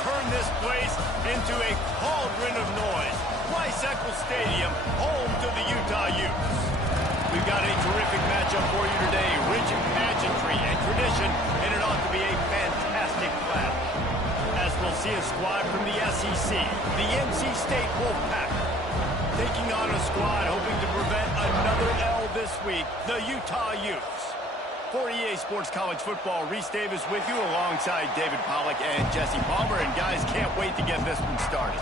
turn this place into a cauldron of noise. Weiss-Eccles Stadium, home to the Utah Utes. We've got a terrific matchup for you today, rich in pageantry and tradition, and it ought to be a fantastic clash. As we'll see a squad from the SEC, the NC State Wolfpack, taking on a squad hoping to prevent another L this week, the Utah Utes. For EA Sports College Football, Reese Davis with you alongside David Pollack and Jesse Palmer. And guys, can't wait to get this one started.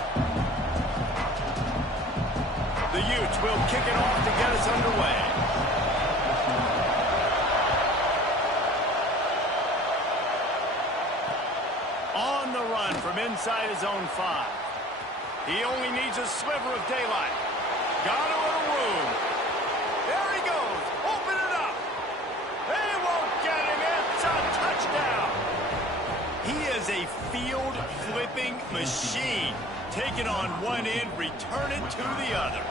The Utes will kick it off to get us underway. On the run from inside his own 5. He only needs a sliver of daylight. Got a little room. There he goes. Open it up. They won't get him. It's a touchdown. He is a field-flipping machine. Take it on one end, return it to the other.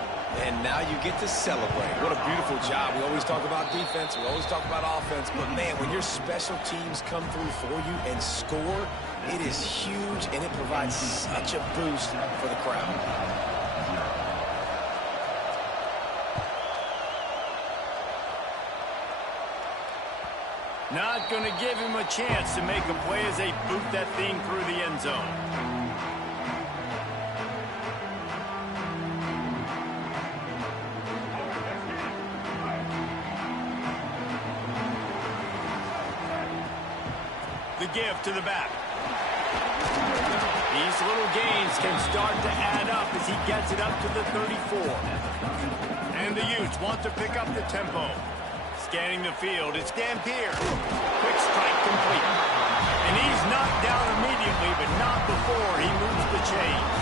And now you get to celebrate. What a beautiful job. We always talk about defense. We always talk about offense. But, man, when your special teams come through for you and score, it is huge, and it provides such a boost for the crowd. Not going to give him a chance to make a play as they boot that thing through the end zone. The give to the back. These little gains can start to add up as he gets it up to the 34. And the Utes want to pick up the tempo. Scanning the field, it's Dampier. Quick strike complete. And he's knocked down immediately, but not before he moves the chains.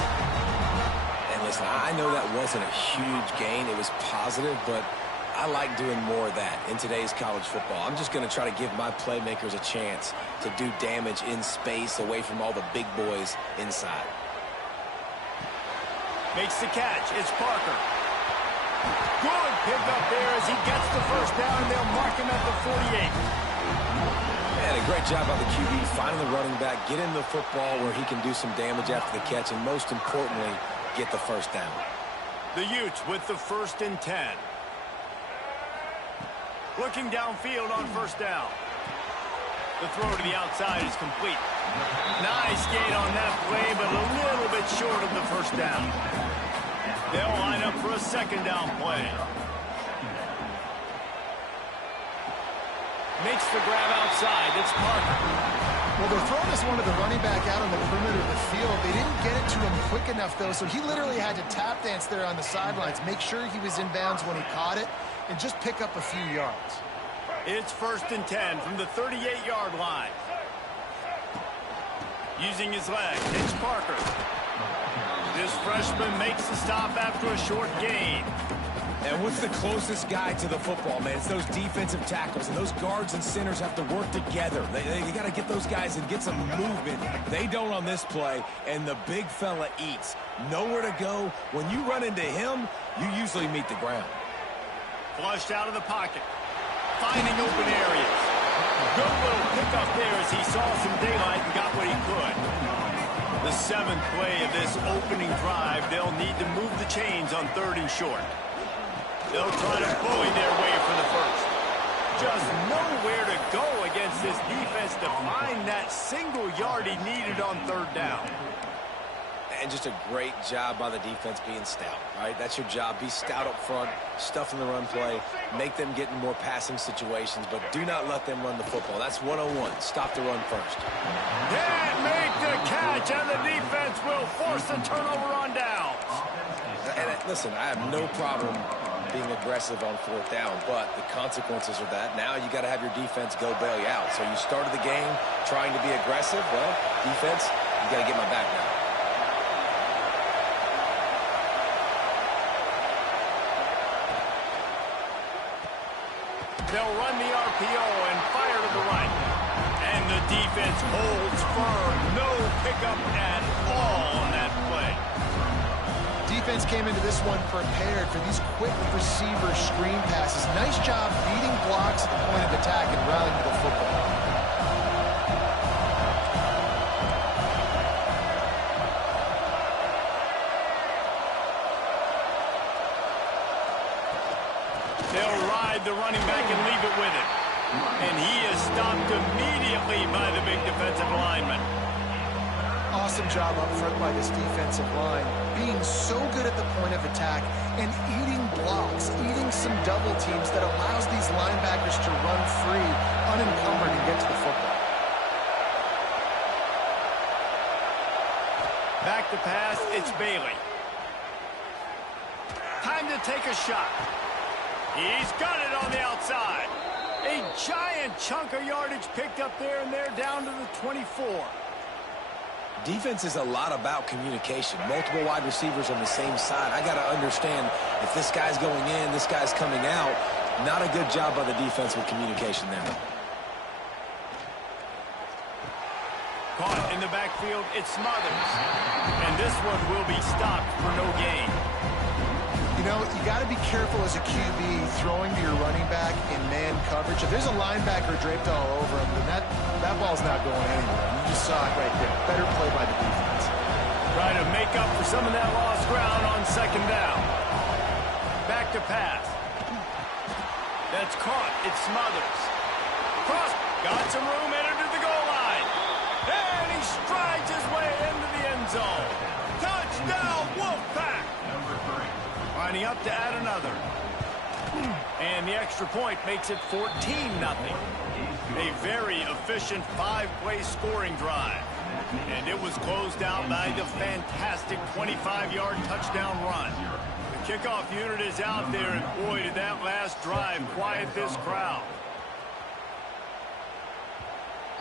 And listen, I know that wasn't a huge gain. It was positive, but I like doing more of that in today's college football. I'm just going to try to give my playmakers a chance to do damage in space away from all the big boys inside. Makes the catch. It's Parker. Good pickup there as he gets the first down, and they'll mark him at the 48. And a great job by the QB finding the running back, get him the football where he can do some damage after the catch, and most importantly, get the first down. The Utes with the 1st and 10. Looking downfield on first down. The throw to the outside is complete. Nice gain on that play, but a little bit short of the first down. They'll line up for a 2nd down play. Makes the grab outside. It's Parker. Well, they're throwing this one to the running back out on the perimeter of the field. They didn't get it to him quick enough, though, so he literally had to tap dance there on the sidelines, make sure he was in bounds when he caught it, and just pick up a few yards. It's 1st and 10 from the 38-yard line. Using his leg, it's Parker. This freshman makes the stop after a short gain. And what's the closest guy to the football, man? It's those defensive tackles, and those guards and centers have to work together. They got to get those guys and get some movement. They don't on this play, and the big fella eats. Nowhere to go. When you run into him, you usually meet the ground. Flushed out of the pocket. Finding open areas. Good little pickup there as he saw some daylight and got what he could. The 7th play of this opening drive, they'll need to move the chains on 3rd and short. They'll try to bully their way for the 1st. Just nowhere to go against this defense to find that single yard he needed on 3rd down. And just a great job by the defense being stout, right? That's your job. Be stout up front, stuff in the run play, make them get in more passing situations, but do not let them run the football. That's 101. Stop the run first. Can't make the catch, and the defense will force the turnover on downs. And listen, I have no problem being aggressive on 4th down, but the consequences are that now you got to have your defense go bail you out. So you started the game trying to be aggressive. Well, defense, you got to get my back now. They'll run the RPO and fire to the right. And the defense holds firm. No pickup at all on that play. Defense came into this one prepared for these quick receiver screen passes. Nice job beating blocks at the point of attack and rallying to the football. inside the running back and leave it with him. And he is stopped immediately by the big defensive lineman. Awesome job up front by this defensive line, being so good at the point of attack and eating blocks, eating some double teams that allows these linebackers to run free, unencumbered, and get to the football. Back to pass, it's Bailey. Time to take a shot. He's got it on the outside. A giant chunk of yardage picked up there, and they're down to the 24. Defense is a lot about communication. Multiple wide receivers on the same side. I got to understand if this guy's going in, this guy's coming out. Not a good job by the defense with communication there. Caught in the backfield, it's Smothers. And this one will be stopped for no gain. You know, you got to be careful as a QB throwing to your running back in man coverage. If there's a linebacker draped all over him, then that ball's not going anywhere. You just saw it right there. Better play by the defense. Try to make up for some of that lost ground on second down. Back to pass. That's caught. It's Smothers. Cross. Got some room, entered to the goal line. And he strides his way into the end zone. Touchdown, Wolfpack. Lining up to add another. And the extra point makes it 14-0. A very efficient 5-play scoring drive. And it was closed out by the fantastic 25-yard touchdown run. The kickoff unit is out there, and boy, did that last drive quiet this crowd.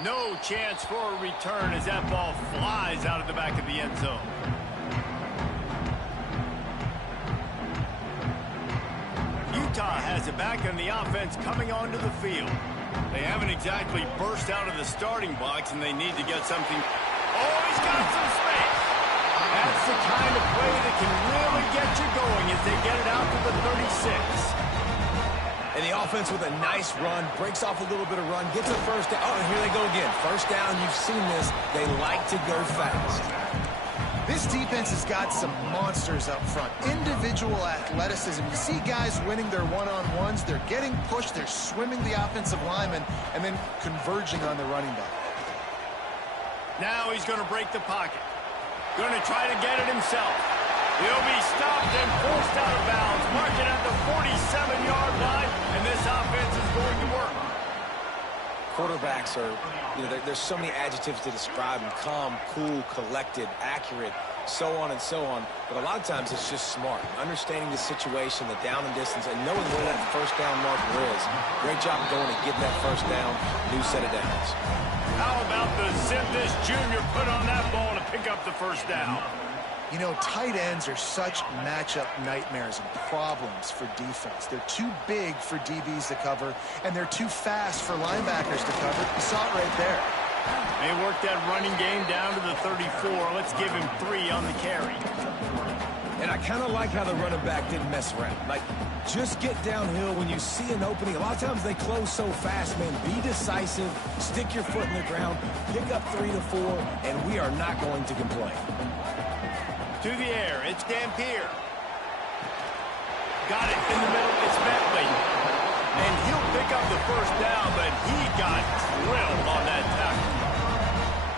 No chance for a return as that ball flies out of the back of the end zone. Utah has it back, and the offense coming onto the field. They haven't exactly burst out of the starting blocks, and they need to get something. Oh, he's got some space. That's the kind of play that can really get you going as they get it out to the 36. And the offense with a nice run, breaks off a little bit of run, gets a first down. Oh, and here they go again. First down, you've seen this. They like to go fast. This defense has got some monsters up front. Individual athleticism. You see guys winning their one-on-ones. They're getting pushed. They're swimming the offensive lineman and then converging on the running back. Now he's going to break the pocket. Going to try to get it himself. He'll be stopped and forced out of bounds. Marking at the 47-yard line, and this offense is going to work. Quarterbacks are, there's so many adjectives to describe them. Calm, cool, collected, accurate, so on and so on. But a lot of times it's just smart. Understanding the situation, the down and distance, and knowing where that first down marker is. Great job going and getting that first down, new set of downs. How about the zip this junior put on that ball to pick up the first down? You know, tight ends are such matchup nightmares and problems for defense. They're too big for DBs to cover, and they're too fast for linebackers to cover. You saw it right there. They worked that running game down to the 34. Let's give him 3 on the carry. And I kind of like how the running back didn't mess around. Like, just get downhill when you see an opening. A lot of times they close so fast, man. Be decisive, stick your foot in the ground, pick up 3 to 4, and we are not going to complain. To the air, it's Dampier. Got it in the middle, it's Bentley. And he'll pick up the first down, but he got drilled on that tackle.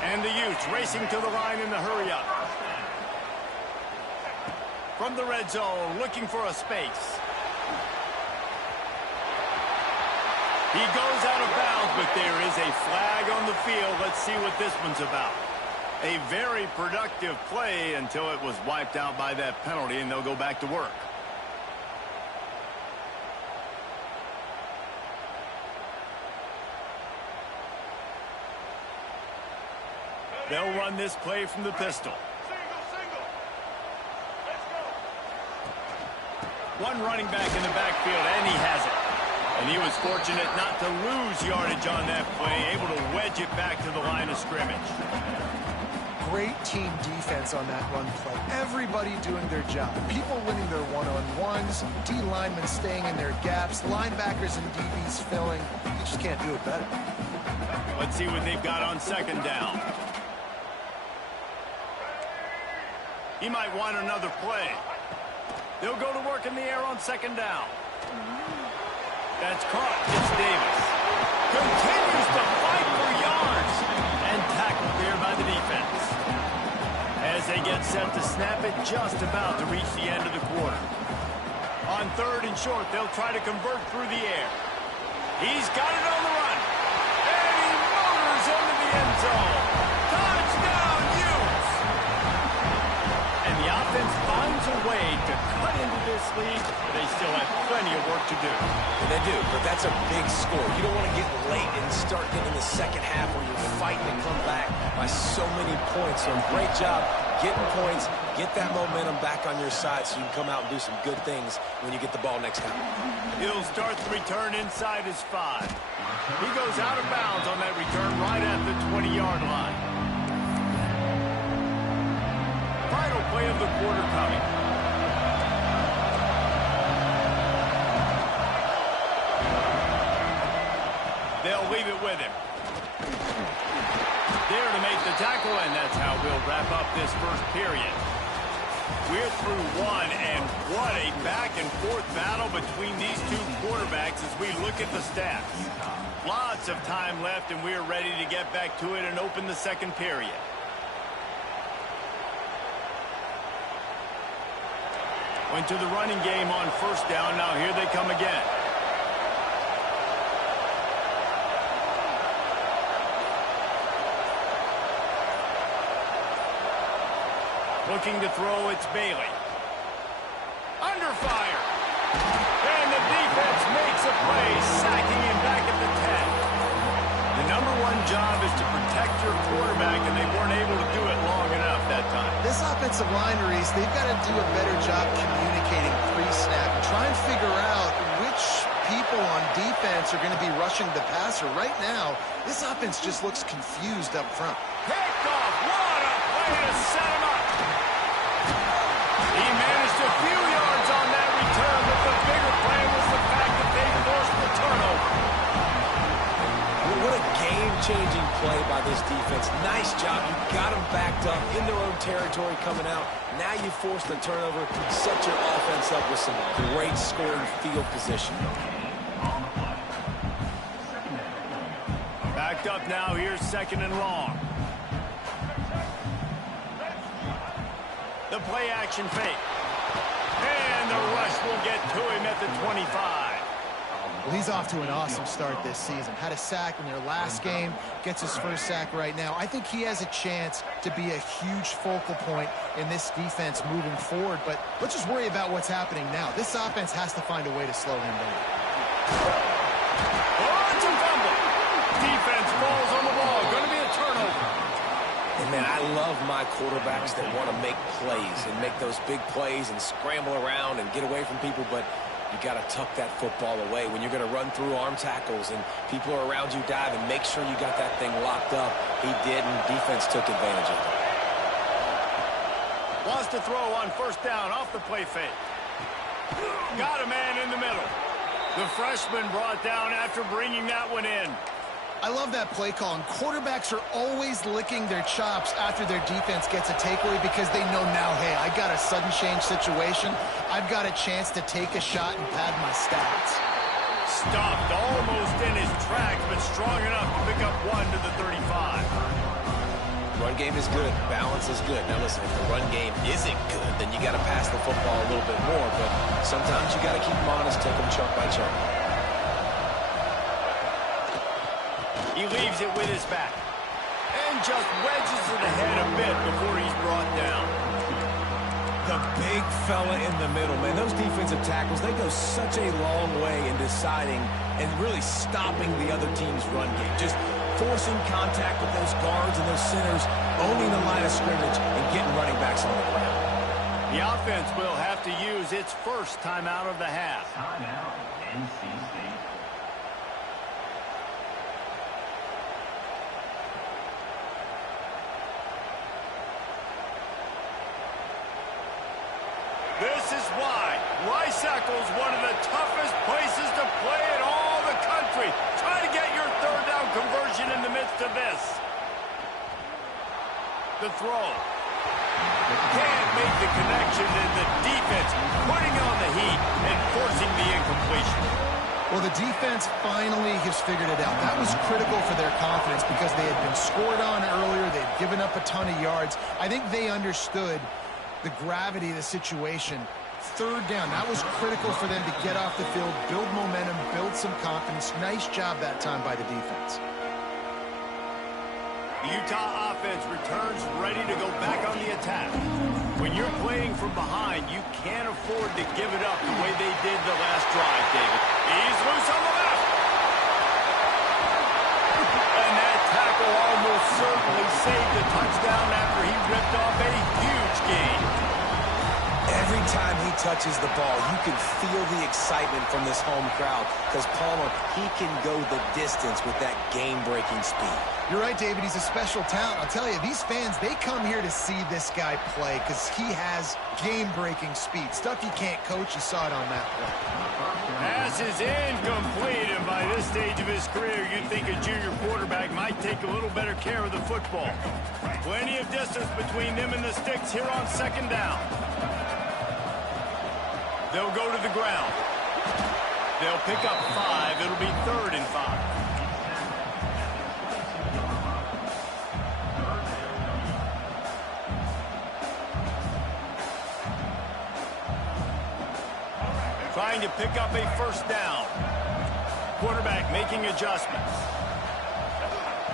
And the Utes racing to the line in the hurry-up. From the red zone, looking for a space. He goes out of bounds, but there is a flag on the field. Let's see what this one's about. A very productive play until it was wiped out by that penalty, and they'll go back to work. They'll run this play from the pistol. One running back in the backfield, and he has it. And he was fortunate not to lose yardage on that play, able to wedge it back to the line of scrimmage. Great team defense on that run play. Everybody doing their job. People winning their one-on-ones, D linemen staying in their gaps, linebackers and DBs filling. You just can't do it better. Let's see what they've got on second down. He might want another play. They'll go to work in the air on second down. That's caught. It's Davis. Continues to fight for yards. And tackled there by the defense. As they get set to snap it, just about to reach the end of the quarter. On 3rd and short, they'll try to convert through the air. He's got it on the run. And he motors into the end zone. Touchdown, Utes! And the offense finds a way to cut into this lead, but they still have plenty of work to do. And they do, but that's a big score. You don't want to get late and start getting the second half where you're fighting to come back by so many points. So great job getting points, get that momentum back on your side so you can come out and do some good things when you get the ball next time. He'll start the return inside his 5. He goes out of bounds on that return right at the 20-yard line. Final play of the quarter coming. They'll leave it with him. There to make the tackle, and that's how we'll wrap up this first period. We're through one, and what a back-and-forth battle between these two quarterbacks as we look at the stats. Lots of time left, and we're ready to get back to it and open the second period. Went to the running game on 1st down. Now here they come again. Looking to throw, it's Bailey. Under fire. And the defense makes a play, sacking him back at the 10. The #1 job is to protect your quarterback, and they weren't able to do it long enough that time. This offensive line, Reese, they've got to do a better job communicating pre-snap and try and figure out which people on defense are going to be rushing the passer. Right now, this offense just looks confused up front. Picked off. What a play to set him up. He managed a few yards on that return, but the bigger play was the fact that they forced the turnover. What a game-changing play by this defense. Nice job. You got them backed up in their own territory coming out. Now you force the turnover, set your offense up with some great scoring field position. Backed up now. Here's 2nd and long. The play action fake. And the rush will get to him at the 25. Well, he's off to an awesome start this season. Had a sack in their last game, gets his 1st sack right now. I think he has a chance to be a huge focal point in this defense moving forward, but let's just worry about what's happening now. This offense has to find a way to slow him down. Oh, it's a fumble. Defense falls on the ball. Going to be a turnover. And, man, I love my quarterbacks that want to make plays and make those big plays and scramble around and get away from people, but you got to tuck that football away. When you're going to run through arm tackles and people are around you diving, make sure you got that thing locked up. He did, and defense took advantage of it. Wants to throw on 1st down off the play fake. Got a man in the middle. The freshman brought down after bringing that one in. I love that play call, and quarterbacks are always licking their chops after their defense gets a takeaway because they know now, hey, I got a sudden change situation. I've got a chance to take a shot and pad my stats. Stopped almost in his tracks, but strong enough to pick up 1 to the 35. Run game is good. Balance is good. Now, listen, if the run game isn't good, then you got to pass the football a little bit more, but sometimes you got to keep them honest, take them chunk by chunk. He leaves it with his back. And just wedges it ahead a bit before he's brought down. The big fella in the middle, man. Those defensive tackles, they go such a long way in deciding and really stopping the other team's run game. Just forcing contact with those guards and those centers, owning the line of scrimmage, and getting running backs on the ground. The offense will have to use its 1st timeout of the half. Timeout, NC State. This is why Rice-Eccles is one of the toughest places to play in all the country. Try to get your 3rd down conversion in the midst of this. The throw. Can't make the connection, and the defense putting on the heat and forcing the incompletion. Well, the defense finally has figured it out. That was critical for their confidence because they had been scored on earlier. They had given up a ton of yards. I think they understood the gravity of the situation. Third down, that was critical for them to get off the field, build momentum, build some confidence. Nice job that time by the defense. The Utah offense returns ready to go back on the attack. When you're playing from behind, you can't afford to give it up the way they did the last drive, David. He's loose on the left. And that tackle almost certainly saved the touchdown after he ripped off a huge gain. Every time he touches the ball, you can feel the excitement from this home crowd because Palmer, he can go the distance with that game-breaking speed. You're right, David. He's a special talent. I'll tell you, these fans, they come here to see this guy play because he has game-breaking speed. Stuff you can't coach. You saw it on that play. Pass is incomplete, and by this stage of his career, you'd think a junior quarterback might take a little better care of the football. Plenty of distance between them and the sticks here on second down. They'll go to the ground. They'll pick up 5. It'll be 3rd and 5. Trying to pick up a first down. Quarterback making adjustments.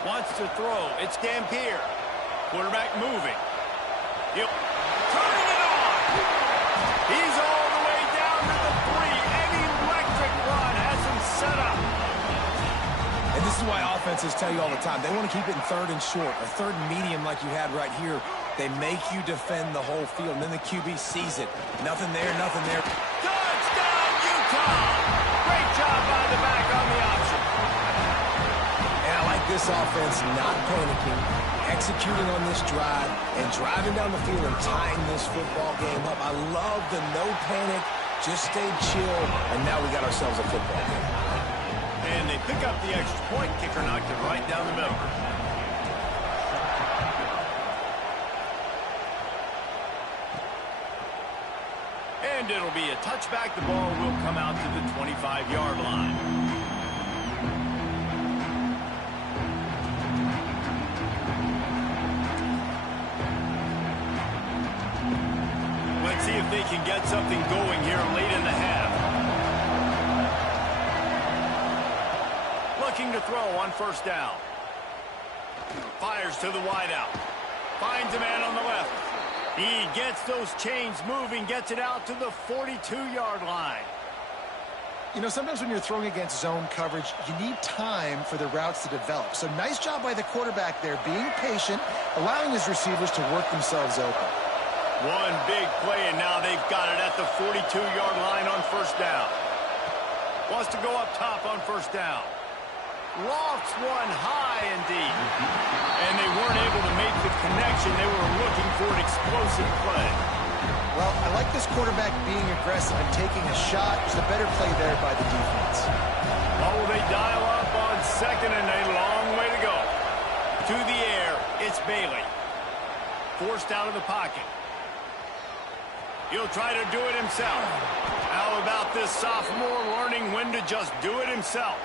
Wants to throw. It's Dampier. Quarterback moving. He'll turn it on. He's all the way down to the 3. An electric run has him set up. And this is why offenses tell you all the time, they want to keep it in 3rd and short, or 3rd and medium like you had right here. They make you defend the whole field, and then the QB sees it. Nothing there, nothing there. Touchdown, Utah! Great job by the back on the option. And I like this offense not panicking, executing on this drive, and driving down the field and tying this football game up. I love the no panic, just stay chill, and now we got ourselves a football game. And they pick up the extra point. Kicker knocked it right down the middle. And it'll be a touchback. The ball will come out to the 25-yard line. Let's see if they can get something going here late in the half. Looking to throw on first down. Fires to the wideout. Finds a man on the left. He gets those chains moving, gets it out to the 42-yard line. You know, sometimes when you're throwing against zone coverage, you need time for the routes to develop. So nice job by the quarterback there, being patient, allowing his receivers to work themselves open. One big play, and now they've got it at the 42-yard line on first down. Wants to go up top on first down. Lofts one high and deep. And they weren't able to make the connection. They were looking for an explosive play. Well, I like this quarterback being aggressive and taking a shot. It's a better play there by the defense. Oh, they dial up on second, and a long way to go. To the air, it's Bailey. Forced out of the pocket. He'll try to do it himself. How about this sophomore learning when to just do it himself?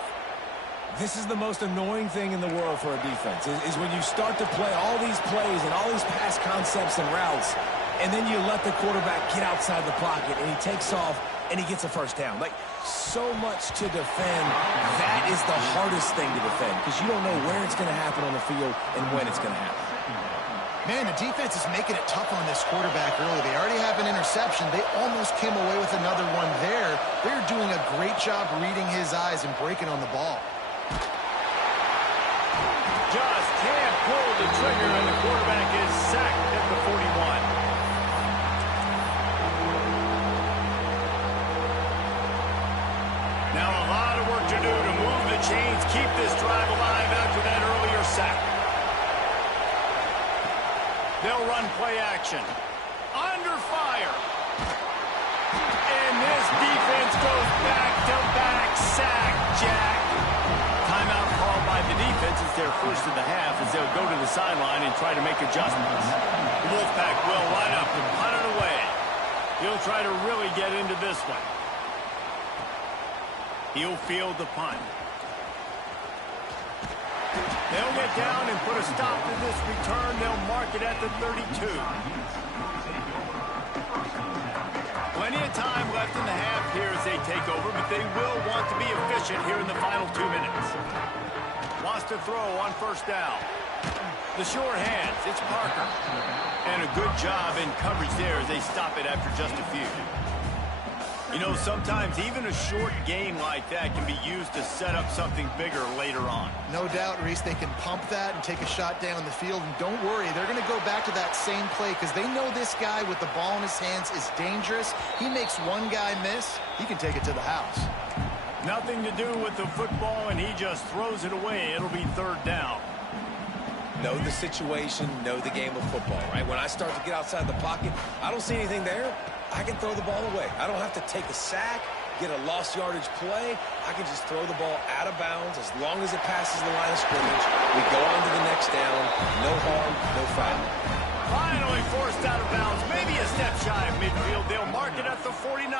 This is the most annoying thing in the world for a defense, is when you start to play all these plays and all these pass concepts and routes, and then you let the quarterback get outside the pocket, and he takes off, and he gets a first down. Like, so much to defend. That is the hardest thing to defend, because you don't know where it's going to happen on the field and when it's going to happen. Man, the defense is making it tough on this quarterback early. They already have an interception. They almost came away with another one there. They're doing a great job reading his eyes and breaking on the ball. Just can't pull the trigger, and the quarterback is sacked at the 41. Now a lot of work to do to move the chains, keep this drive alive after that earlier sack. They'll run play action. Under fire. And this defense goes back-to-back sack, Jack. Timeout called by the defense. It's their first of the half as they'll go to the sideline and try to make adjustments. The Wolfpack will line up and punt it away. He'll try to really get into this one. He'll field the punt. They'll get down and put a stop to this return. They'll mark it at the 32. Plenty of time left in the half here as they take over, but they will want to be efficient here in the final 2 minutes. Wants to throw on first down. The sure hands, it's Parker. And a good job in coverage there as they stop it after just a few. You know, sometimes even a short game like that can be used to set up something bigger later on. No doubt, Reese, they can pump that and take a shot down the field. And don't worry, they're going to go back to that same play because they know this guy with the ball in his hands is dangerous. He makes one guy miss, he can take it to the house. Nothing to do with the football, and he just throws it away. It'll be third down. Know the situation, know the game of football, right? When I start to get outside the pocket, I don't see anything there. I can throw the ball away. I don't have to take a sack, get a lost yardage play. I can just throw the ball out of bounds as long as it passes the line of scrimmage. We go on to the next down. No harm, no foul. Finally forced out of bounds. Maybe a step shy of midfield. They'll mark it at the 49.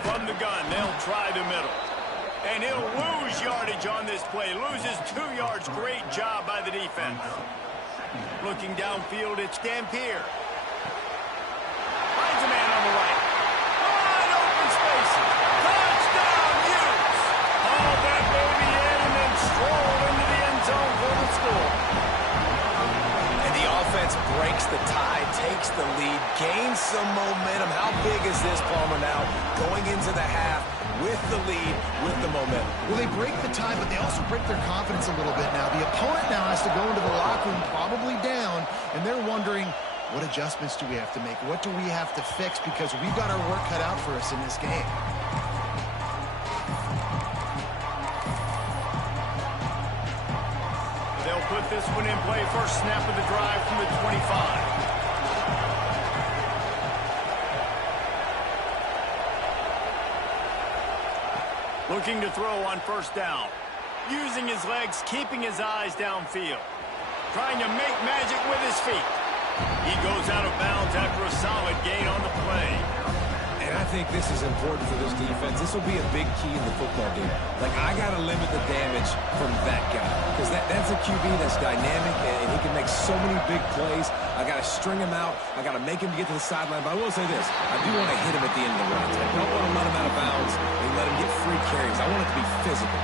From the gun, they'll try the middle. And he'll lose yardage on this play. Loses 2 yards. Great job by the defense. Looking downfield, it's Dampier. Finds a man on the right. Wide open spaces. Touchdown, Utes. Haul that baby in and then stroll into the end zone for the score. And the offense breaks the tie, takes the lead, gains some momentum. How big is this, Palmer, now? Going into the half with the lead, with the momentum. Well, they break the tie, but they also break their confidence a little bit now. The opponent now has to go into the locker room probably down, and they're wondering, what adjustments do we have to make? What do we have to fix? Because we've got our work cut out for us in this game. They'll put this one in play. First snap of the drive from the 25. Looking to throw on first down. Using his legs, keeping his eyes downfield. Trying to make magic with his feet. He goes out of bounds after a solid gain on the play. And I think this is important for this defense. This will be a big key in the football game. Like, I got to limit the damage from that guy. Because that's a QB that's dynamic, and he can make so many big plays. I got to string him out. I got to make him get to the sideline. But I will say this. I do want to hit him at the end of the runs. I don't want to let him out of bounds and let him get free carries. I want it to be physical.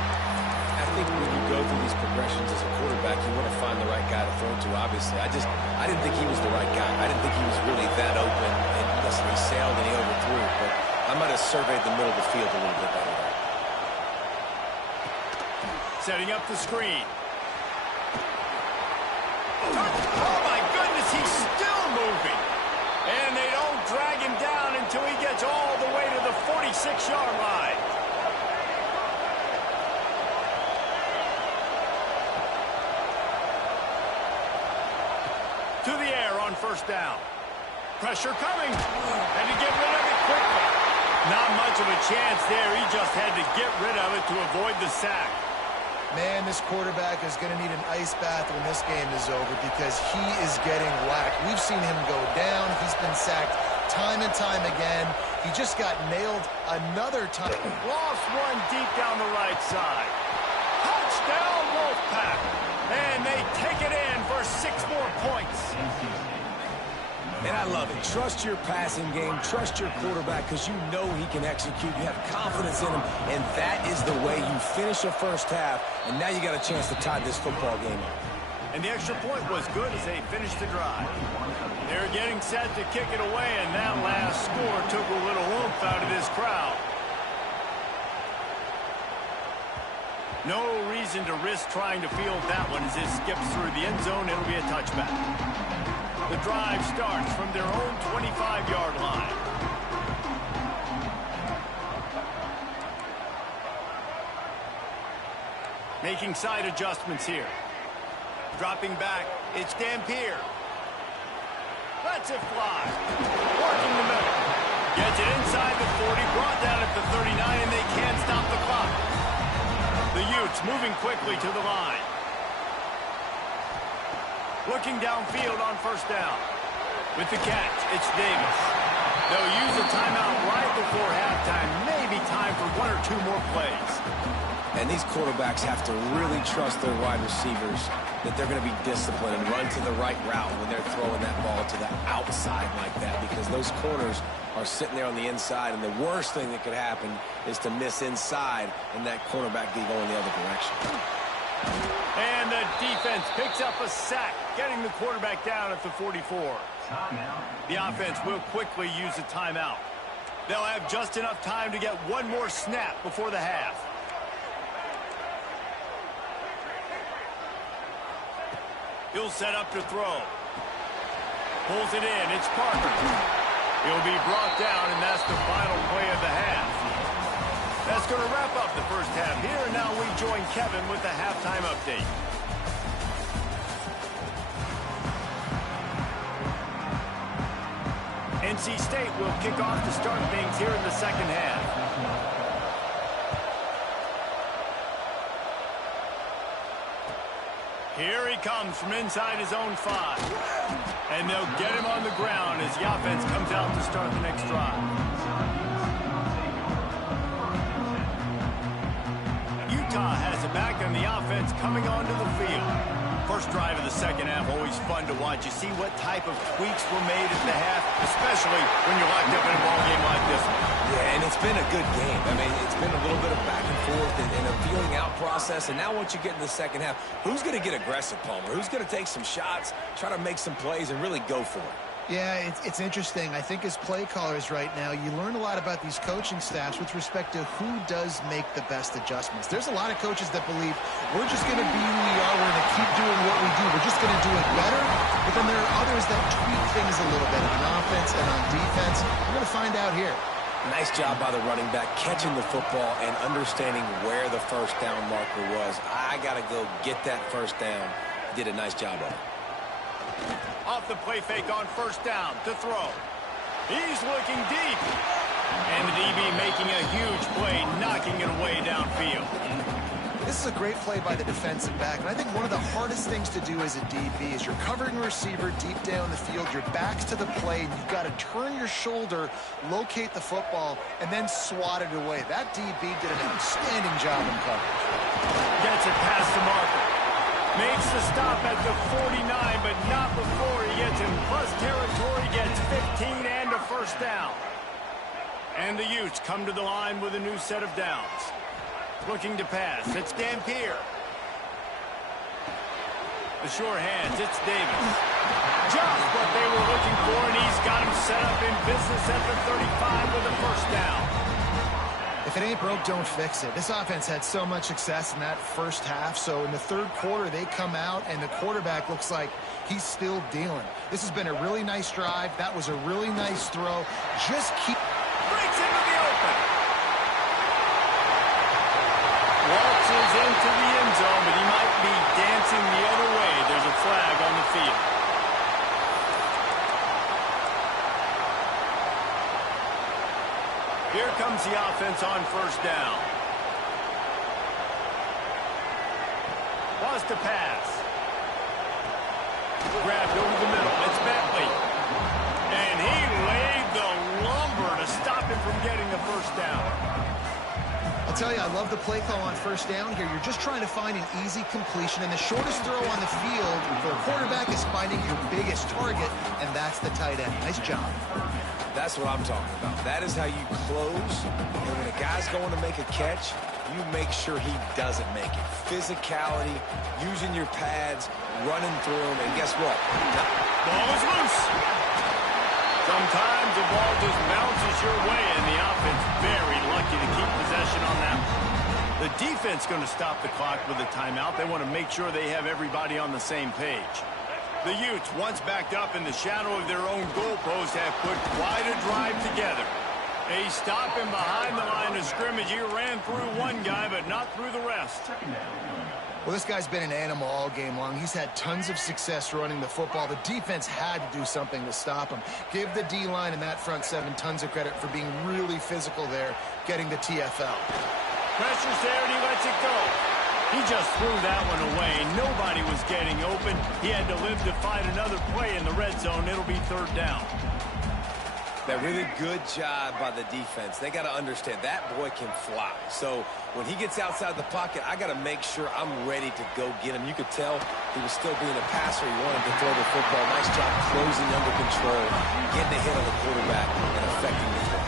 I think when you go through these progressions as a quarterback, you want to find the right guy to throw to, obviously. I didn't think he was the right guy. I didn't think he was really that open. And listen, he sailed and he overthrew. But I might have surveyed the middle of the field a little bit better. Setting up the screen. Oh, my goodness, he's still moving. And they don't drag him down until he gets all the way to the 46-yard line. To the air on first down. Pressure coming. Had to get rid of it quickly. Not much of a chance there. He just had to get rid of it to avoid the sack. Man, this quarterback is going to need an ice bath when this game is over because he is getting whacked. We've seen him go down. He's been sacked time and time again. He just got nailed another time. Lost one deep down the right side. Touchdown, Wolfpack. And they take it in for 6 more points. And I love it. Trust your passing game. Trust your quarterback because you know he can execute. You have confidence in him. And that is the way you finish a first half. And now you got a chance to tie this football game up. And the extra point was good as they finished the drive. They're getting set to kick it away, and that last score took a little oomph out of this crowd. No reason to risk trying to field that one as it skips through the end zone. It'll be a touchback. The drive starts from their own 25-yard line. Making side adjustments here. Dropping back, it's Dampier. Lets it fly. Working the middle. Gets it inside the 40, brought down at the 39, and they can't stop the clock. The Utes moving quickly to the line. Looking downfield on first down. With the catch, it's Davis. They'll use a timeout right before halftime. Maybe time for 1 or 2 more plays. And these quarterbacks have to really trust their wide receivers that they're going to be disciplined and run to the right route when they're throwing that ball to the outside like that, because those corners are sitting there on the inside, and the worst thing that could happen is to miss inside and that cornerback be going the other direction. And the defense picks up a sack, getting the quarterback down at the 44. The offense will quickly use a timeout. They'll have just enough time to get one more snap before the half. He'll set up to throw. Pulls it in. It's Parker. He'll be brought down, and that's the final play of the half. That's going to wrap up the first half here, and now we join Kevin with the halftime update. NC State will kick off to start things here in the second half. Here he comes from inside his own 5. And they'll get him on the ground as the offense comes out to start the next drive. Utah has it back, and the offense coming onto the field. First drive of the second half, always fun to watch. You see what type of tweaks were made at the half, especially when you're locked up in a ball game like this one. Yeah, and it's been a good game. I mean, it's been a little bit of back and forth and a feeling out process. And now once you get in the second half, who's going to get aggressive, Palmer? Who's going to take some shots, try to make some plays, and really go for it? Yeah, it's interesting. I think as play callers right now, you learn a lot about these coaching staffs with respect to who does make the best adjustments. There's a lot of coaches that believe we're just going to be who we are. We're going to keep doing what we do. We're just going to do it better. But then there are others that tweak things a little bit on offense and on defense. We're going to find out here. Nice job by the running back, catching the football and understanding where the first down marker was. I got to go get that first down. He did a nice job of it. Off the play fake on first down to throw. He's looking deep. And the DB making a huge play, knocking it away downfield. This is a great play by the defensive back, and I think one of the hardest things to do as a DB is you're covering a receiver deep down the field, your back's to the play, and you've got to turn your shoulder, locate the football, and then swat it away. That DB did an outstanding job in coverage. Gets it past the marker. Makes the stop at the 49, but not before he gets in plus territory, gets 15 and a first down. And the Utes come to the line with a new set of downs. Looking to pass. It's Dampier. The sure hands. It's Davis. Just what they were looking for, and he's got him set up in business at the 35 with a first down. If it ain't broke, don't fix it. This offense had so much success in that first half, so in the third quarter, they come out, and the quarterback looks like he's still dealing. This has been a really nice drive. That was a really nice throw. Just keep... Breaks into the open. Waltzes into the end zone, but he might be dancing the other way. There's a flag on the field. Here comes the offense on first down. Wants to pass. Grabbed over the middle. It's Bentley. And he laid the lumber to stop him from getting the first down. I'll tell you, I love the play call on first down here. You're just trying to find an easy completion, and the shortest throw on the field for a quarterback is finding your biggest target, and that's the tight end. Nice job. That's what I'm talking about. That is how you close, and when a guy's going to make a catch, you make sure he doesn't make it. Physicality, using your pads, running through them, and guess what? Ball is loose. Sometimes the ball just bounces your way, and the offense very lucky to keep possession on that one. The defense going to stop the clock with a timeout. They want to make sure they have everybody on the same page. The Utes, once backed up in the shadow of their own goalpost, have put quite a drive together. They stop him behind the line of scrimmage. He ran through one guy, but not through the rest. Well, this guy's been an animal all game long. He's had tons of success running the football. The defense had to do something to stop him. Give the D-line and that front seven tons of credit for being really physical there, getting the TFL. Pressure's there, and he lets it go. He just threw that one away. Nobody was getting open. He had to live to find another play in the red zone. It'll be third down. That really good job by the defense. They got to understand that boy can fly. So when he gets outside the pocket, I got to make sure I'm ready to go get him. You could tell he was still being a passer. He wanted to throw the football. Nice job closing under control, getting a hit on the quarterback, and affecting the throw.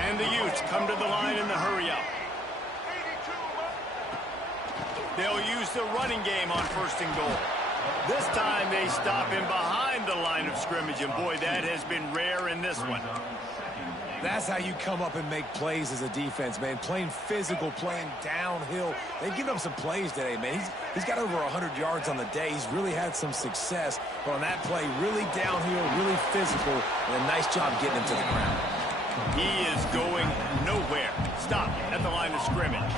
And the Utes come to the line in the hurry-up. They'll use the running game on 1st and goal. This time they stop him behind the line of scrimmage, and boy, that has been rare in this one. That's how you come up and make plays as a defense, man. Playing physical, playing downhill. They've given up some plays today, man. He's got over 100 yards on the day. He's really had some success. But on that play, really downhill, really physical, and a nice job getting him to the ground. He is going nowhere. Stop at the line of scrimmage.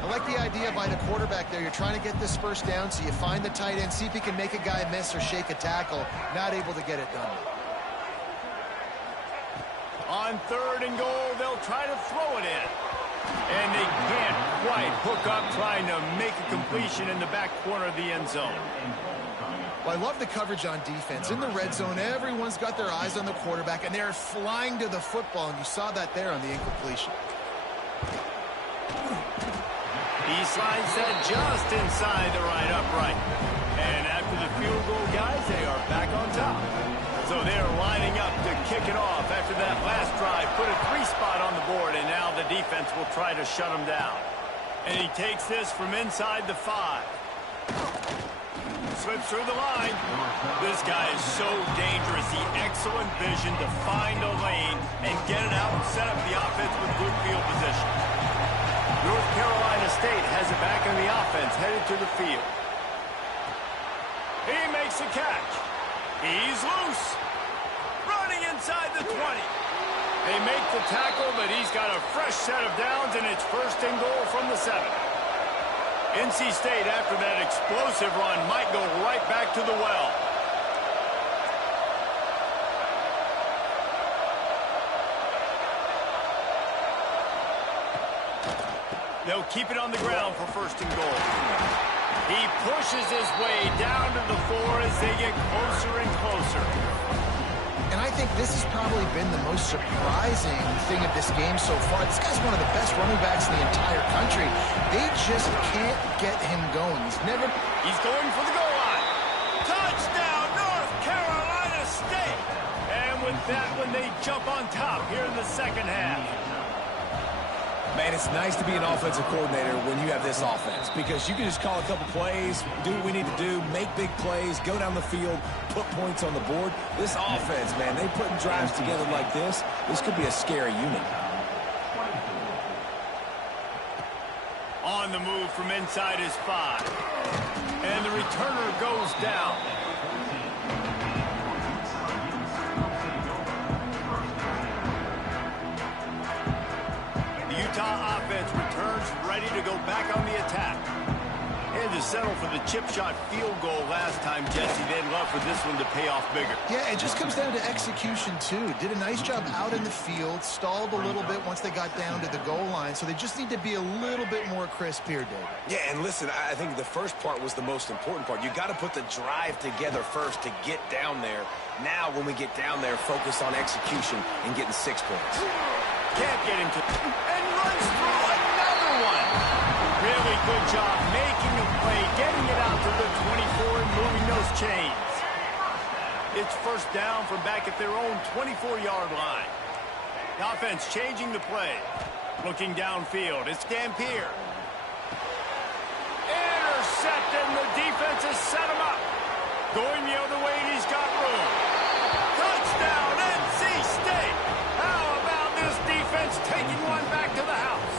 I like the idea by the quarterback there. You're trying to get this first down, so you find the tight end, see if he can make a guy miss or shake a tackle. Not able to get it done. On 3rd and goal, they'll try to throw it in. And they can't quite hook up trying to make a completion in the back corner of the end zone. Well, I love the coverage on defense. In the red zone, everyone's got their eyes on the quarterback, and they're flying to the football, and you saw that there on the incompletion. Eastline set just inside the right upright. And after the field goal, guys, they are back on top. So they're lining up to kick it off after that last drive. Put a 3-spot on the board, and now the defense will try to shut them down. And he takes this from inside the 5. Slips through the line. This guy is so dangerous. He excellent vision to find a lane and get it out and set up the offense with good field position. North Carolina State has it back in the offense, headed to the field. He makes a catch. He's loose. Running inside the 20. They make the tackle, but he's got a fresh set of downs, and it's 1st and goal from the 7. NC State, after that explosive run, might go right back to the well. They'll keep it on the ground for 1st and goal. He pushes his way down to the 4 as they get closer and closer. And I think this has probably been the most surprising thing of this game so far. This guy's one of the best running backs in the entire country. They just can't get him going. He's going for the goal line. Touchdown, North Carolina State. And with that one, they jump on top here in the 2nd half. Man, it's nice to be an offensive coordinator when you have this offense, because you can just call a couple plays, do what we need to do, make big plays, go down the field, put points on the board. This offense, man, they putting drives together like this. This could be a scary unit. On the move from inside his 5. And the returner goes down. Utah offense returns ready to go back on the attack. Had to settle for the chip shot field goal last time, Jesse. They'd love for this one to pay off bigger. Yeah, it just comes down to execution, too. Did a nice job out in the field, stalled a little bit once they got down to the goal line, so they just need to be a little bit more crisp here, David. Yeah, and listen, I think the first part was the most important part. You got to put the drive together first to get down there. Now, when we get down there, focus on execution and getting 6 points. Can't get him to... And runs through another one. Really good job making a play, getting it out to the 24 and moving those chains. It's 1st down from back at their own 24-yard line. The offense changing the play. Looking downfield, it's Dampier. Intercepted, and the defense has set him up. Going the other way, and he's got room. Touchdown, NC State. How about this defense taking one back to the house?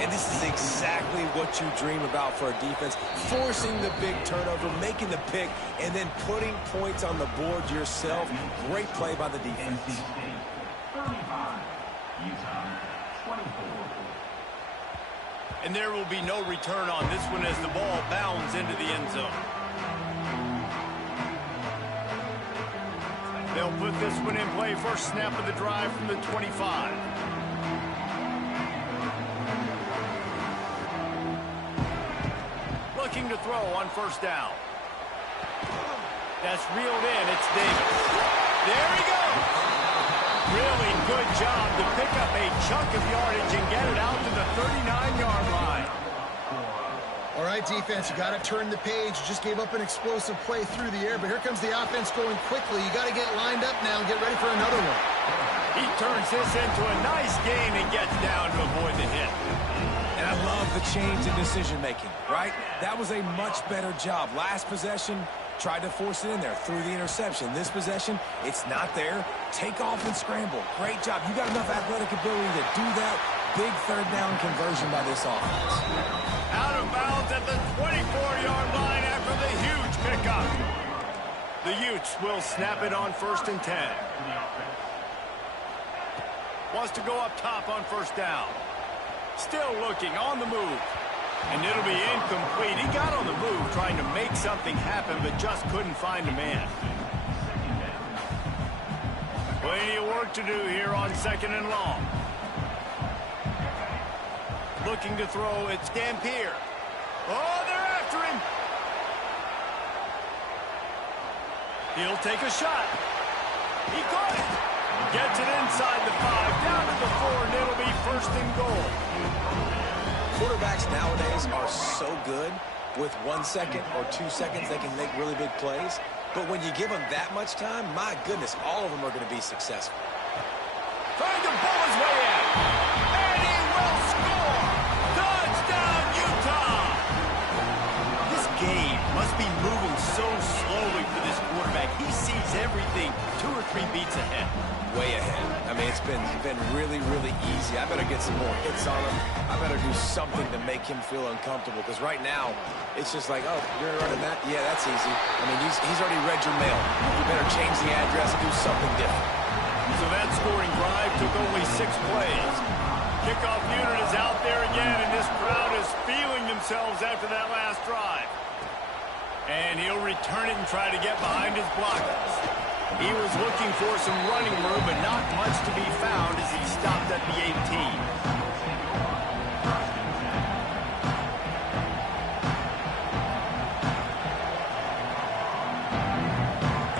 And this is exactly what you dream about for a defense. Forcing the big turnover, making the pick, and then putting points on the board yourself. Great play by the defense. 35, Utah, 24. And there will be no return on this one as the ball bounds into the end zone. They'll put this one in play. First snap of the drive from the 25. Looking to throw on 1st down. That's reeled in. It's Davis. There he goes. Really good job to pick up a chunk of yardage and get it out to the 39-yard line. All right, defense, you got to turn the page. You just gave up an explosive play through the air, but here comes the offense going quickly. You got to get lined up now and get ready for another one. He turns this into a nice gain and gets down to avoid the hit. And I love the change in decision-making, right? That was a much better job. Last possession, tried to force it in there through the interception. This possession, it's not there. Take off and scramble. Great job. You got enough athletic ability to do that. Big third down conversion by this offense. Out of bounds at the 24-yard line after the huge pickup. The Utes will snap it on 1st and 10. Wants to go up top on 1st down. Still looking on the move. And it'll be incomplete. He got on the move trying to make something happen, but just couldn't find a man. Plenty of work to do here on 2nd and long. Looking to throw, it's Dampier. Oh, they're after him. He'll take a shot. He caught it. Gets it inside the 5, down to the 4, and it'll be 1st and goal. Quarterbacks nowadays are so good. With 1 second or 2 seconds, they can make really big plays. But when you give them that much time, my goodness, all of them are going to be successful. Trying to pull his way in. And he will score. Touchdown, Utah. This game must be moving so slowly for this quarterback. He sees everything 2 or 3 beats ahead. Way ahead. I mean, it's been really, really easy. I better get some more hits on him. I better do something to make him feel uncomfortable, because right now, it's just like, oh, you're running that? Yeah, that's easy. I mean, he's already read your mail. You better change the address and do something different. So that scoring drive took only 6 plays. Kickoff unit is out there again, and this crowd is feeling themselves after that last drive. And he'll return it and try to get behind his blockers. He was looking for some running room, but not much to be found as he stopped at the 18.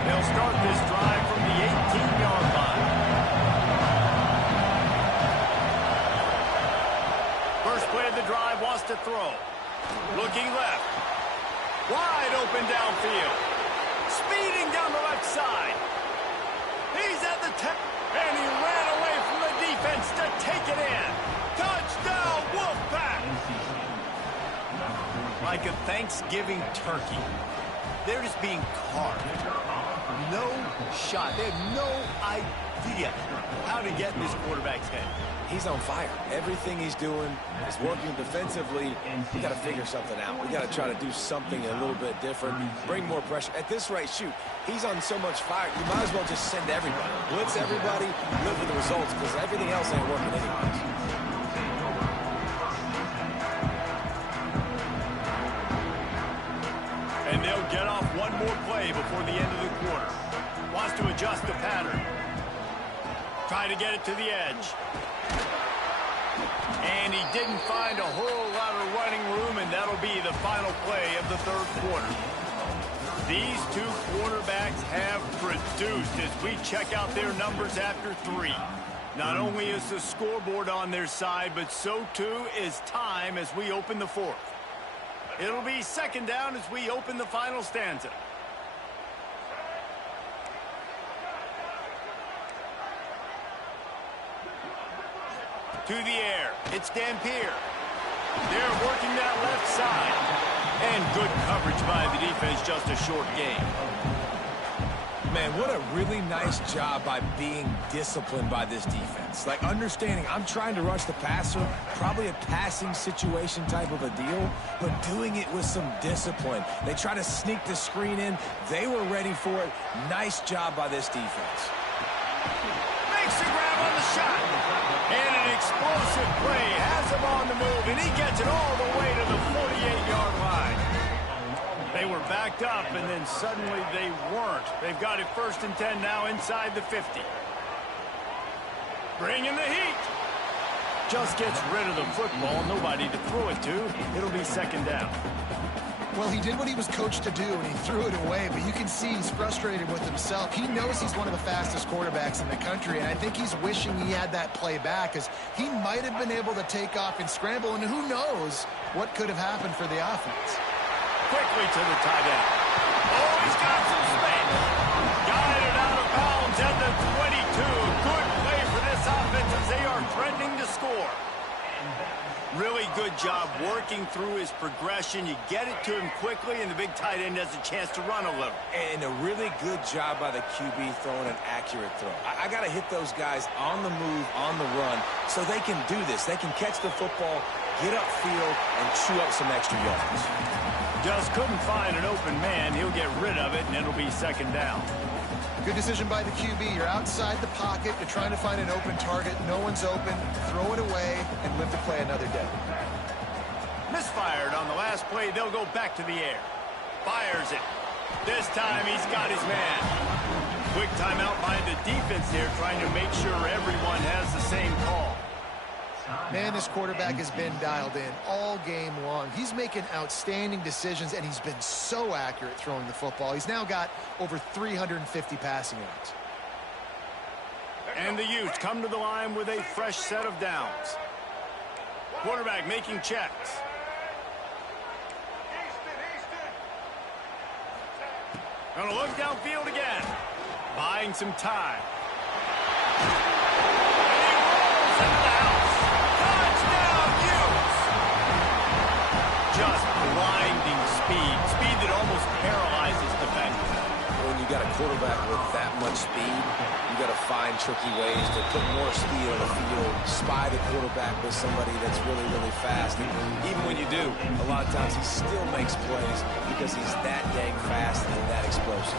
They'll start this drive from the 18-yard line. First play of the drive, wants to throw. Looking left. Wide open downfield. Speeding down the left side. He's at the 10, and he ran away from the defense to take it in. Touchdown, Wolfpack! Like a Thanksgiving turkey. They're just being carved. No shot. They have no idea how to get in this quarterback's head. He's on fire. Everything he's doing is working defensively. We got to figure something out. We got to try to do something a little bit different. Bring more pressure. At this rate, shoot, he's on so much fire. You might as well just send everybody. Blitz everybody, live with the results, because everything else ain't working anyways. And they'll get off one more play before the end of the quarter. Wants to adjust the pattern. Try to get it to the edge. And he didn't find a whole lot of running room, and that'll be the final play of the 3rd quarter. These 2 quarterbacks have produced as we check out their numbers after 3. Not only is the scoreboard on their side, but so too is time as we open the 4th. It'll be 2nd down as we open the final stanza. To the air, it's Dampier. They're working that left side. And good coverage by the defense, just a short game. Man, what a really nice job by being disciplined by this defense. Like, understanding I'm trying to rush the passer, probably a passing situation type of a deal, but doing it with some discipline. They try to sneak the screen in. They were ready for it. Nice job by this defense. Makes the grab on the shot. And an explosive play has him on the move, and he gets it all the way to the 48-yard line. They were backed up, and then suddenly they weren't. They've got it 1st and 10 now inside the 50. Bringing the heat. Just gets rid of the football. Nobody to throw it to. It'll be 2nd down. Well, he did what he was coached to do, and he threw it away, but you can see he's frustrated with himself. He knows he's one of the fastest quarterbacks in the country, and I think he's wishing he had that play back, as he might have been able to take off and scramble, and who knows what could have happened for the offense. Quickly to the tight end. Oh, he's got some space. Guided out of bounds at the 22. Good play for this offense as they are threatening to score. Really good job working through his progression. You get it to him quickly, and the big tight end has a chance to run a little. And a really good job by the QB throwing an accurate throw. I got to hit those guys on the move, on the run, so they can do this. They can catch the football, get upfield, and chew up some extra yards. Just couldn't find an open man. He'll get rid of it, and it'll be second down. Good decision by the QB. You're outside the pocket. You're trying to find an open target. No one's open. Throw it away and live to play another day. Misfired on the last play. They'll go back to the air. Fires it. This time he's got his man. Quick timeout by the defense here, trying to make sure everyone has the same call. Man, this quarterback has been dialed in all game long. He's making outstanding decisions, and he's been so accurate throwing the football. He's now got over 350 passing yards. And the Utes come to the line with a fresh set of downs. Quarterback making checks. Gonna look downfield again. Buying some time. Just blinding speed that almost paralyzes defenders. When you got a quarterback with that much speed, you got to find tricky ways to put more speed on the field, spy the quarterback with somebody that's really, really fast. And even when you do, a lot of times he still makes plays because he's that dang fast and that explosive.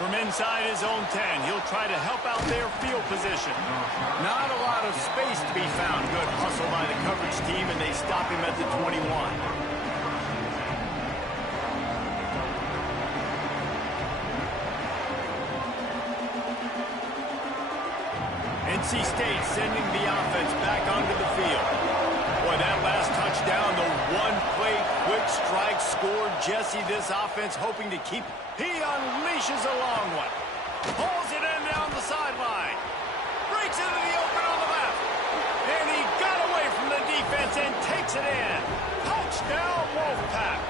From inside his own 10, he'll try to help out their field position. Not a lot of space to be found. Good hustle by the coverage team, and they stop him at the 21. NC State sending the offense back onto the field. Boy, that last touchdown, the one-play quick strike scored Jesse. This offense hoping to keep. He unleashes a long one. Pulls it in down the sideline. Breaks into the open on the left. And he got away from the defense and takes it in. Touchdown, Wolfpack.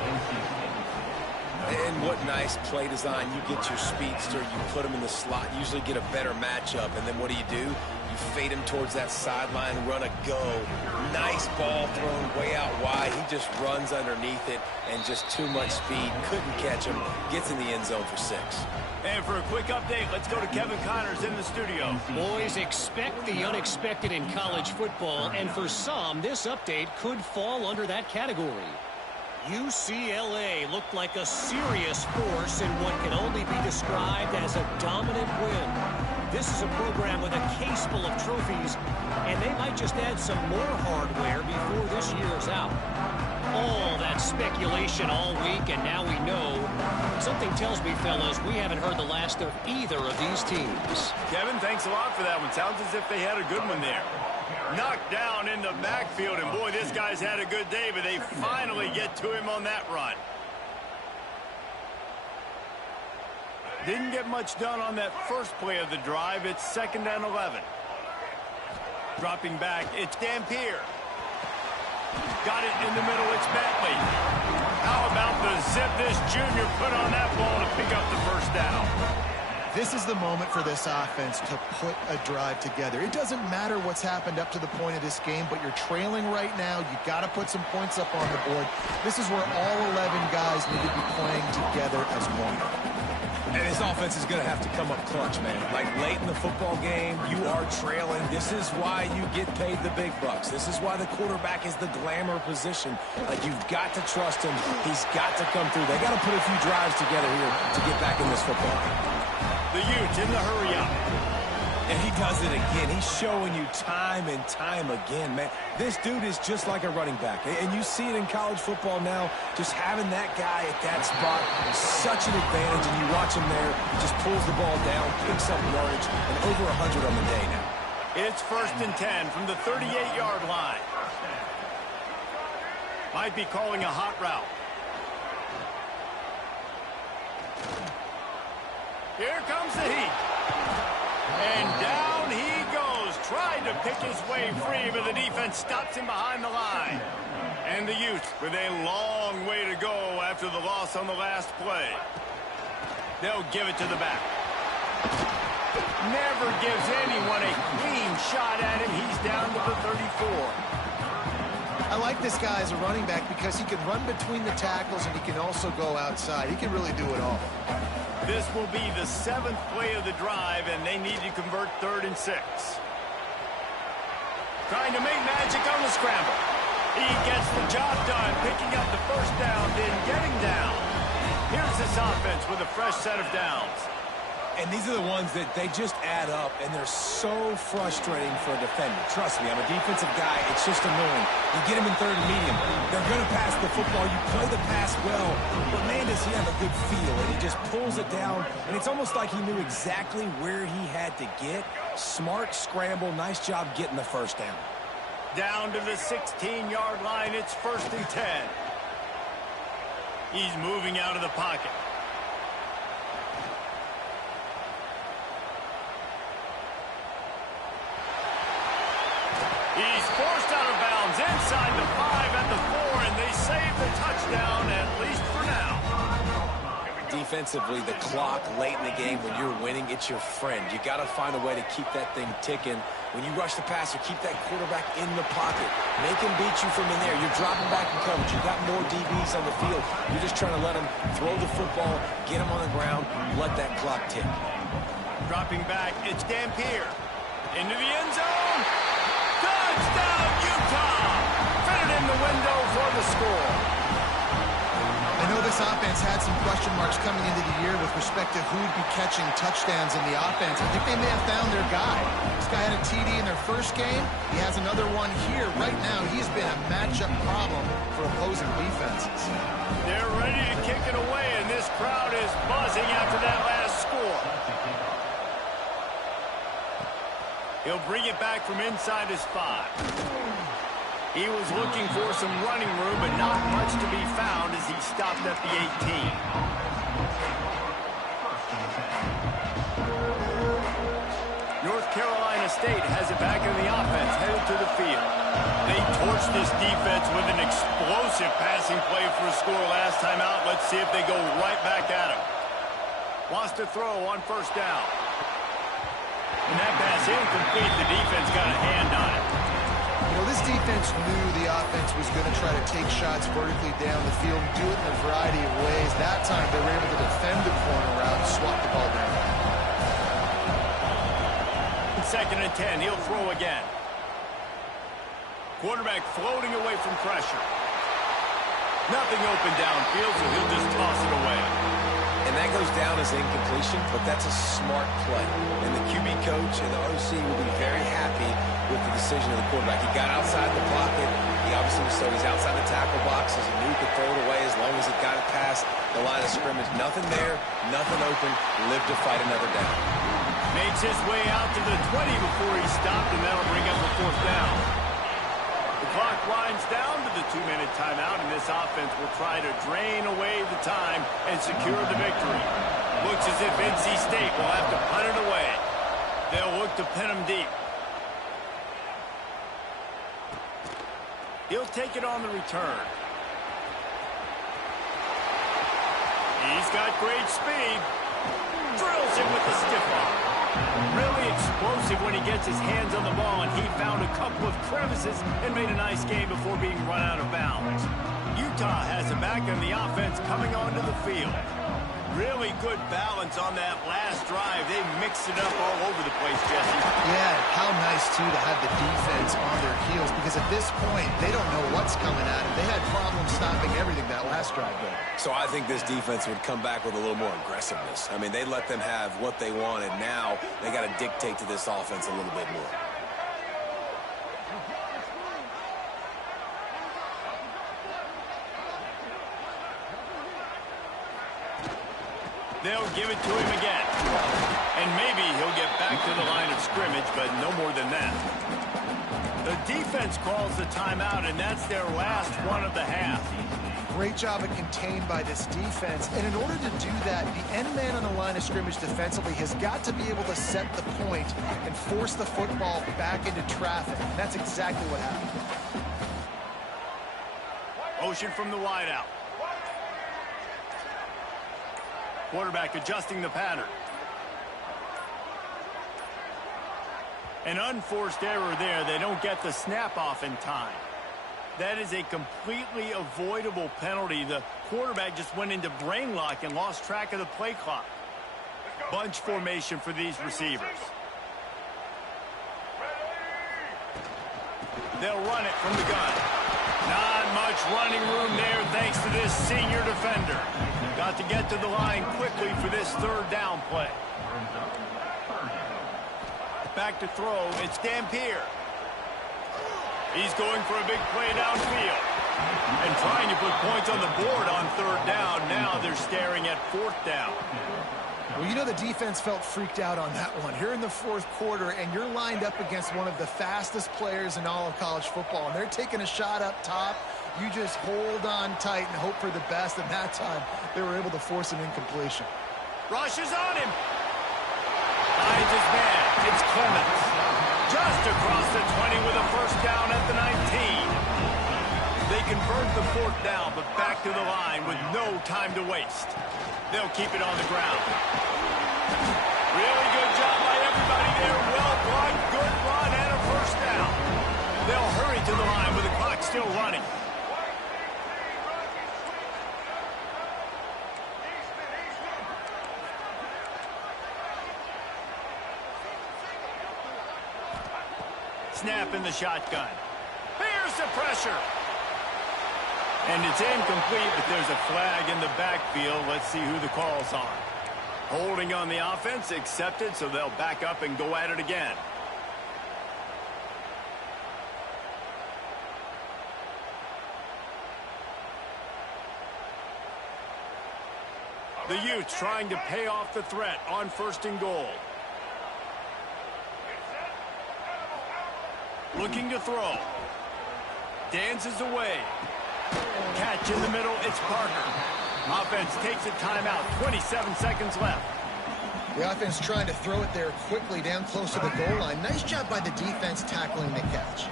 And what nice play design. You get your speedster, you put him in the slot, usually get a better matchup. And then what do? You fade him towards that sideline, run a go. Nice ball thrown way out wide. He just runs underneath it and just too much speed. Couldn't catch him. Gets in the end zone for 6. And for a quick update, let's go to Kevin Connors in the studio. Boys, expect the unexpected in college football, and for some, this update could fall under that category. UCLA looked like a serious force in what can only be described as a dominant win. This is a program with a case full of trophies, and they might just add some more hardware before this year's out. All that speculation all week, and now we know. Something tells me, fellas, we haven't heard the last of either of these teams. Kevin, thanks a lot for that one. Sounds as if they had a good one there. Knocked down in the backfield, and boy, this guy's had a good day, but they finally get to him on that run. Didn't get much done on that first play of the drive. It's 2nd and 11. Dropping back, it's Dampier. Got it in the middle, it's Bentley. How about the zip this junior put on that ball to pick up the first down? This is the moment for this offense to put a drive together. It doesn't matter what's happened up to the point of this game, but you're trailing right now. You've got to put some points up on the board. This is where all 11 guys need to be playing together as one. And his offense is going to have to come up clutch, man. Like late in the football game, you are trailing. This is why you get paid the big bucks. This is why the quarterback is the glamour position. Like, you've got to trust him. He's got to come through. They got to put a few drives together here to get back in this football game. The Utes in the hurry up. And he does it again. He's showing you time and time again, man. This dude is just like a running back. And you see it in college football now. Just having that guy at that spot is such an advantage. And you watch him there, just pulls the ball down, picks up yardage, and over 100 on the day now. It's 1st and 10 from the 38-yard line. Might be calling a hot route. Here comes the heat. And down he goes. Tried to pick his way free, but the defense stops him behind the line. And the Utes with a long way to go after the loss on the last play. They'll give it to the back. Never gives anyone a clean shot at him. He's down to the 34. I like this guy as a running back because he can run between the tackles and he can also go outside. He can really do it all. This will be the 7th play of the drive, and they need to convert 3rd and 6. Trying to make magic on the scramble. He gets the job done, picking up the first down, then getting down. Here's this offense with a fresh set of downs. And these are the ones that they just add up, and they're so frustrating for a defender. Trust me, I'm a defensive guy. It's just annoying. You get him in 3rd and medium. They're going to pass the football. You play the pass well, but man, does he have a good feel, and he just pulls it down, and it's almost like he knew exactly where he had to get. Smart scramble. Nice job getting the first down. Down to the 16-yard line. It's 1st and 10. He's moving out of the pocket. He's forced out of bounds inside the 5 at the 4, and they save the touchdown, at least for now. Defensively, the clock late in the game, when you're winning, it's your friend. You got to find a way to keep that thing ticking. When you rush the passer, keep that quarterback in the pocket. Make him beat you from in there. You're dropping back in coverage. You got more DBs on the field. You're just trying to let him throw the football, get him on the ground, let that clock tick. Dropping back, it's Dampier. Into the end zone. Touchdown, Utah! Fitted in the window for the score. I know this offense had some question marks coming into the year with respect to who'd be catching touchdowns in the offense. I think they may have found their guy. This guy had a TD in their first game. He has another one here. Right now, he's been a matchup problem for opposing defenses. They're ready to kick it away, and this crowd is buzzing after that last score. He'll bring it back from inside his 5. He was looking for some running room, but not much to be found as he stopped at the 18. North Carolina State has it back in the offense, headed to the field. They torched this defense with an explosive passing play for a score last time out. Let's see if they go right back at him. Wants to throw on 1st down. And that pass incomplete. The defense got a hand on it. You know, this defense knew the offense was going to try to take shots vertically down the field and do it in a variety of ways. That time, they were able to defend the corner route and swat the ball down. 2nd and 10. He'll throw again. Quarterback floating away from pressure. Nothing open downfield, so he'll just toss it away. And that goes down as incompletion, but that's a smart play. And the QB coach and the OC will be very happy with the decision of the quarterback. He got outside the pocket. He obviously so he's outside the tackle box. As he knew he could throw it away as long as he got it past the line of scrimmage. Nothing there, nothing open. Live to fight another down. Makes his way out to the 20 before he stopped, and that'll bring up a 4th down. The clock winds down to the 2-minute timeout, and this offense will try to drain away the time and secure the victory. Looks as if NC State will have to punt it away. They'll look to pin him deep. He'll take it on the return. He's got great speed. Drills him with the stiff arm. Really explosive when he gets his hands on the ball, and he found a couple of crevices and made a nice game before being run out of bounds. Utah has it back in the offense coming onto the field. Really good balance on that last drive. They mixed it up all over the place, Jesse. Yeah, how nice, too, to have the defense on their heels, because at this point, they don't know what's coming at them. They had problems stopping everything that last drive, though. So I think this defense would come back with a little more aggressiveness. I mean, they let them have what they wanted. Now they got to dictate to this offense a little bit more. They'll give it to him again. And maybe he'll get back to the line of scrimmage, but no more than that. The defense calls the timeout, and that's their last one of the half. Great job of contained by this defense. And in order to do that, the end man on the line of scrimmage defensively has got to be able to set the point and force the football back into traffic. And that's exactly what happened. Motion from the wideout. Quarterback adjusting the pattern. An unforced error there. They don't get the snap off in time. That is a completely avoidable penalty. The quarterback just went into brain lock and lost track of the play clock. Bunch formation for these receivers. They'll run it from the gun. Not much running room there thanks to this senior defender. Got to get to the line quickly for this third down play. Back to throw. It's Dampier. He's going for a big play downfield. And trying to put points on the board on third down. Now they're staring at fourth down. Well, you know the defense felt freaked out on that one. Here in the fourth quarter, and you're lined up against one of the fastest players in all of college football, and they're taking a shot up top. You just hold on tight and hope for the best, and that time they were able to force an incompletion. Rushes on him. Finds his man. It's Clemens. Just across the 20 with a first down at the 19. They convert the fourth down, but back to the line with no time to waste. They'll keep it on the ground. Really good job by everybody there. Well blocked, good run, and a first down. They'll hurry to the line with the clock still running. Snap in the shotgun. Here's the pressure. And it's incomplete, but there's a flag in the backfield. Let's see who the call's on. Holding on the offense, accepted, so they'll back up and go at it again. The Utes trying to pay off the threat on first and goal. Looking to throw. Dances away. Catch in the middle, it's Parker. Offense takes a timeout, 27 seconds left. The offense trying to throw it there quickly down close to the goal line. Nice job by the defense tackling the catch.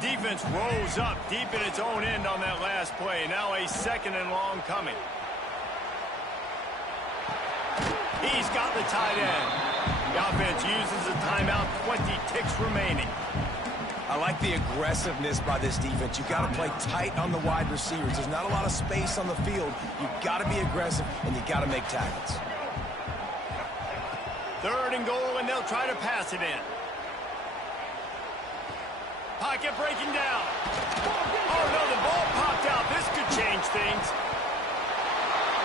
Defense rose up deep in its own end on that last play. Now a second and long coming. He's got the tight end. The offense uses a timeout, 20 ticks remaining. I like the aggressiveness by this defense. You got to play tight on the wide receivers. There's not a lot of space on the field. You got to be aggressive, and you got to make tackles. Third and goal, and they'll try to pass it in. Pocket breaking down. Oh, no, the ball popped out. This could change things.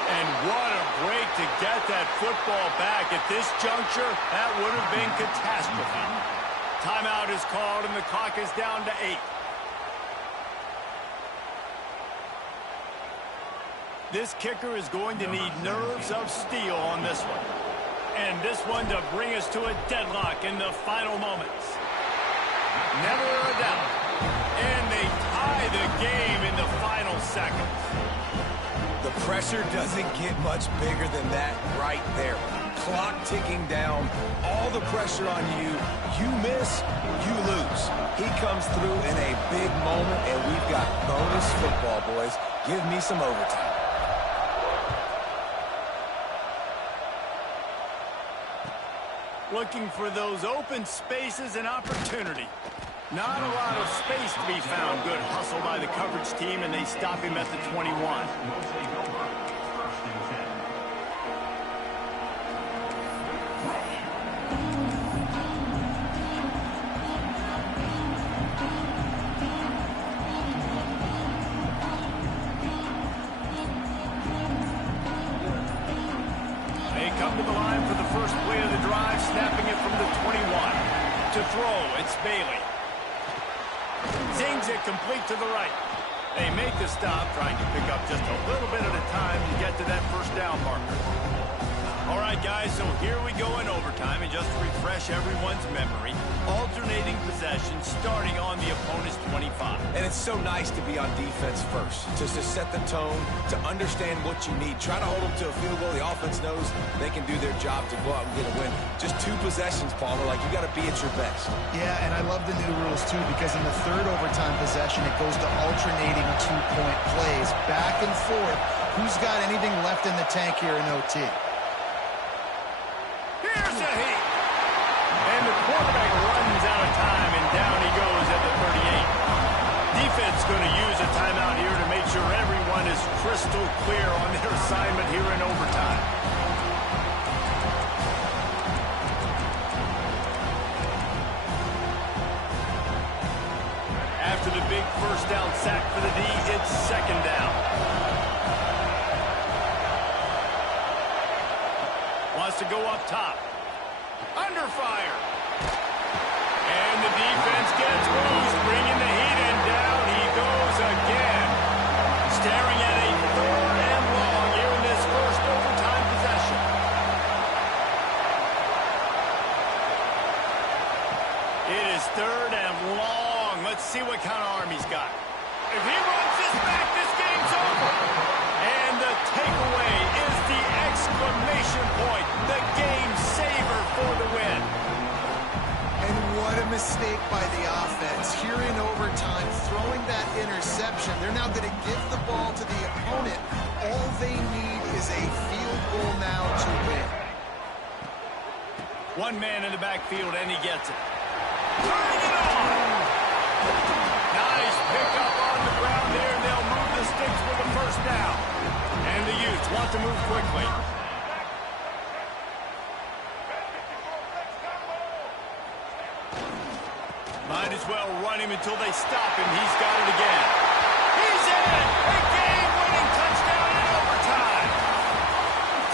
And what a break to get that football back. At this juncture, that would have been catastrophe. Timeout is called, and the clock is down to 8. This kicker is going to need nerves of steel on this one. And this one to bring us to a deadlock in the final moments. Never a doubt. And they tie the game in the final seconds. The pressure doesn't get much bigger than that right there. Clock ticking down, all the pressure on you. You miss, you lose. He comes through in a big moment, and we've got bonus football, boys. Give me some overtime. Looking for those open spaces and opportunity. Not a lot of space to be found. Good hustle by the coverage team, and they stop him at the 21. They come to the line for the first play of the drive, snapping it from the 21. To throw, it's Bailey. Zings it complete to the right. They make the stop, trying to pick up just a little bit at a time to get to that first down marker. All right, guys, so here we go in overtime, and just to refresh everyone's memory, alternating possession starting on the opponent's 25. And it's so nice to be on defense first, just to set the tone, to understand what you need. Try to hold them to a field goal. The offense knows they can do their job to go out and get a win. Just 2 possessions, Palmer, like you got to be at your best. Yeah, and I love the new rules, too, because in the third overtime possession, it goes to alternating 2-point plays, back and forth. Who's got anything left in the tank here in OT? Here's a hit. And the quarterback runs out of time, and down he goes at the 38. Defense going to use a timeout here to make sure everyone is crystal clear on their assignment here in overtime. After the big first down sack for the D, it's second down. Wants to go up top. Under fire. And the defense gets loose, bringing the heat, and down he goes again. Staring at a 3rd and long here in this first overtime possession. It is 3rd and long. Let's see what kind of arm he's got. If he runs this back, this game's over. And the takeaway is the exclamation point, the game saver for the win. And what a mistake by the offense. Here in overtime, throwing that interception. They're now going to give the ball to the opponent. All they need is a field goal now to win. One man in the backfield, and he gets it. Turning it on! Nice pickup on the ground there, and they'll move the sticks for the first down. And the Utes want to move quickly. Might as well run him until they stop him. He's got it again. He's in! A game-winning touchdown in overtime!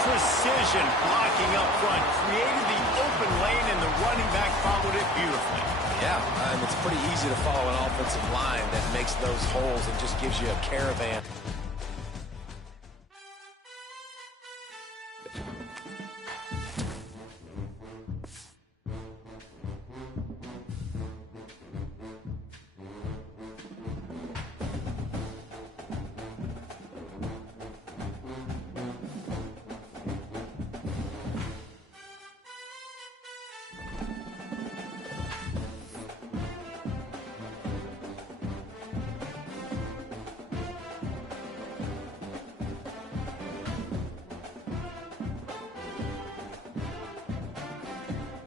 Precision blocking up front. Created the open lane, and the running back followed it beautifully. Yeah, and it's pretty easy to follow an offensive line that makes those holes and just gives you a caravan.